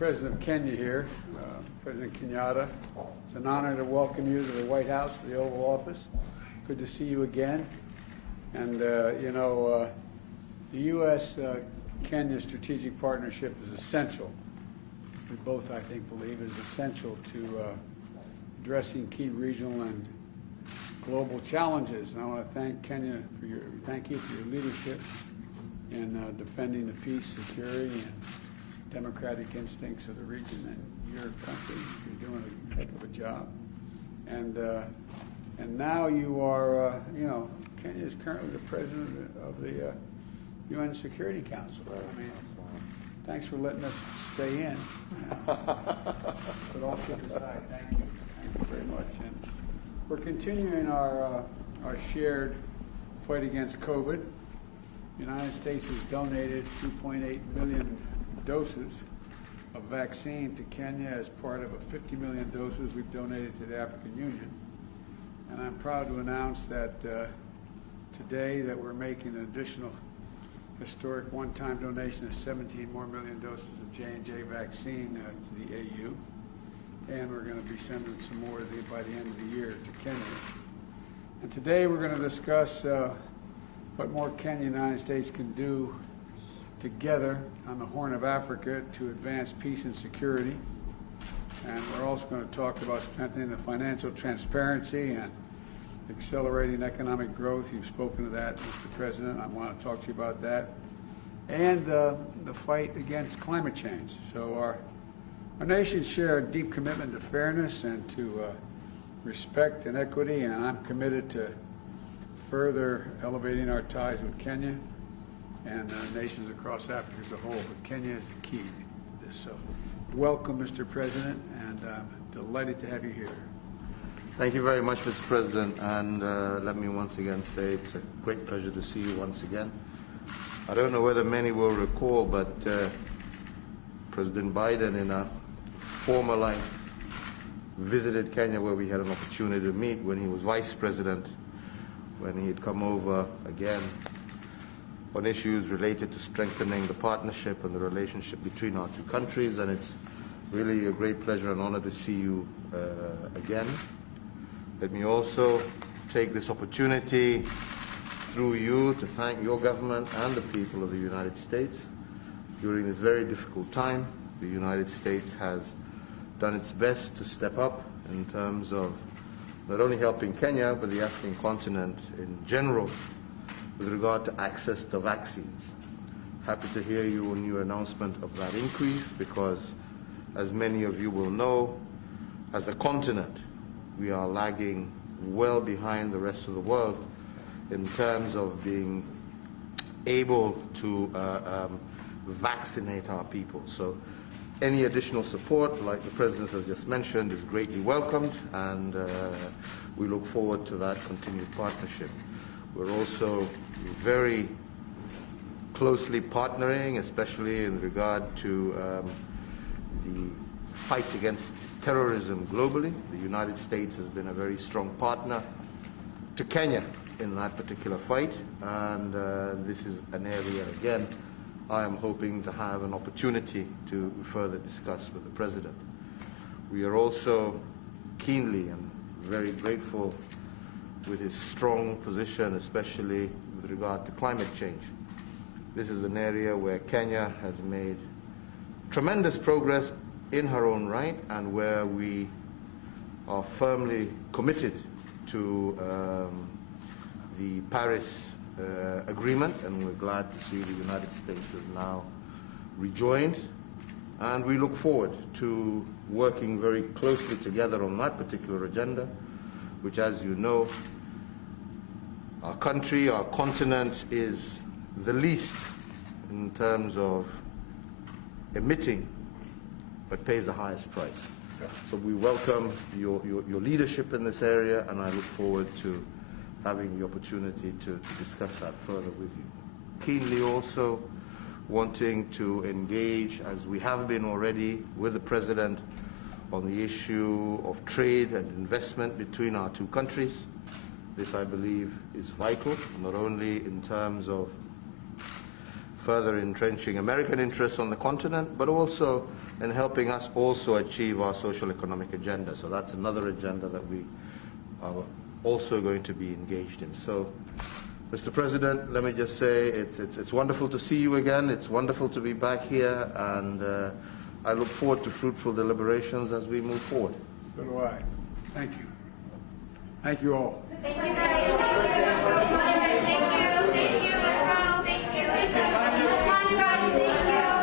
President of Kenya here, President Kenyatta. It's an honor to welcome you to the White House, the Oval Office. Good to see you again. And, the U.S.-Kenya strategic partnership is essential. We both, I think, believe is essential to addressing key regional and global challenges. And I want to thank Kenya thank you for your leadership in defending the peace, security, and democratic instincts of the region and your country. You're doing a heck of a job. And now you are, Kenya is currently the president of the UN Security Council. I mean, thanks for letting us stay in. But all kidding aside, thank you. Thank you very much. And we're continuing our shared fight against COVID. The United States has donated 2.8 million doses of vaccine to Kenya as part of a 50 million doses we've donated to the African Union. And I'm proud to announce that today that we're making an additional historic one-time donation of 17 more million doses of J&J vaccine to the AU. And we're going to be sending some more by the end of the year to Kenya. And today we're going to discuss what more Kenya and the United States can do together on the Horn of Africa to advance peace and security. And we're also going to talk about strengthening the financial transparency and accelerating economic growth. You've spoken to that, Mr. President. I want to talk to you about that. And the fight against climate change. So our nations share a deep commitment to fairness and to respect and equity, and I'm committed to further elevating our ties with Kenya and nations across Africa as a whole. But Kenya is the key to this. So welcome, Mr. President, and I'm delighted to have you here. Thank you very much, Mr. President, and let me once again say it's a great pleasure to see you once again. I don't know whether many will recall, but President Biden in a former life visited Kenya, where we had an opportunity to meet when he was Vice President, when he had come over again on issues related to strengthening the partnership and the relationship between our two countries, and it's really a great pleasure and honor to see you again. Let me also take this opportunity through you to thank your government and the people of the United States. During this very difficult time, the United States has done its best to step up in terms of not only helping Kenya, but the African continent in general with regard to access to vaccines. Happy to hear you on your announcement of that increase, because as many of you will know, as a continent, we are lagging well behind the rest of the world in terms of being able to vaccinate our people. So any additional support, like the President has just mentioned, is greatly welcomed, and we look forward to that continued partnership. We're also very closely partnering, especially in regard to the fight against terrorism globally. The United States has been a very strong partner to Kenya in that particular fight, and this is an area, again, I am hoping to have an opportunity to further discuss with the President. We are also keenly and very grateful with his strong position, especially with regard to climate change. This is an area where Kenya has made tremendous progress in her own right, and where we are firmly committed to the Paris Agreement, and we're glad to see the United States has now rejoined, and we look forward to working very closely together on that particular agenda, which, as you know, our country, our continent, is the least in terms of emitting, but pays the highest price. So we welcome your leadership in this area, and I look forward to having the opportunity to discuss that further with you. Keenly also wanting to engage, as we have been already, with the President on the issue of trade and investment between our two countries. This, I believe, is vital, not only in terms of further entrenching American interests on the continent, but also in helping us also achieve our social economic agenda. So that's another agenda that we are also going to be engaged in. So, Mr. President, let me just say it's wonderful to see you again. It's wonderful to be back here, and I look forward to fruitful deliberations as we move forward. So do I. Thank you. Thank you all. Thank you, guys. Thank you. Thank you. Let's go. Thank you. Let's go, you guys. Thank you.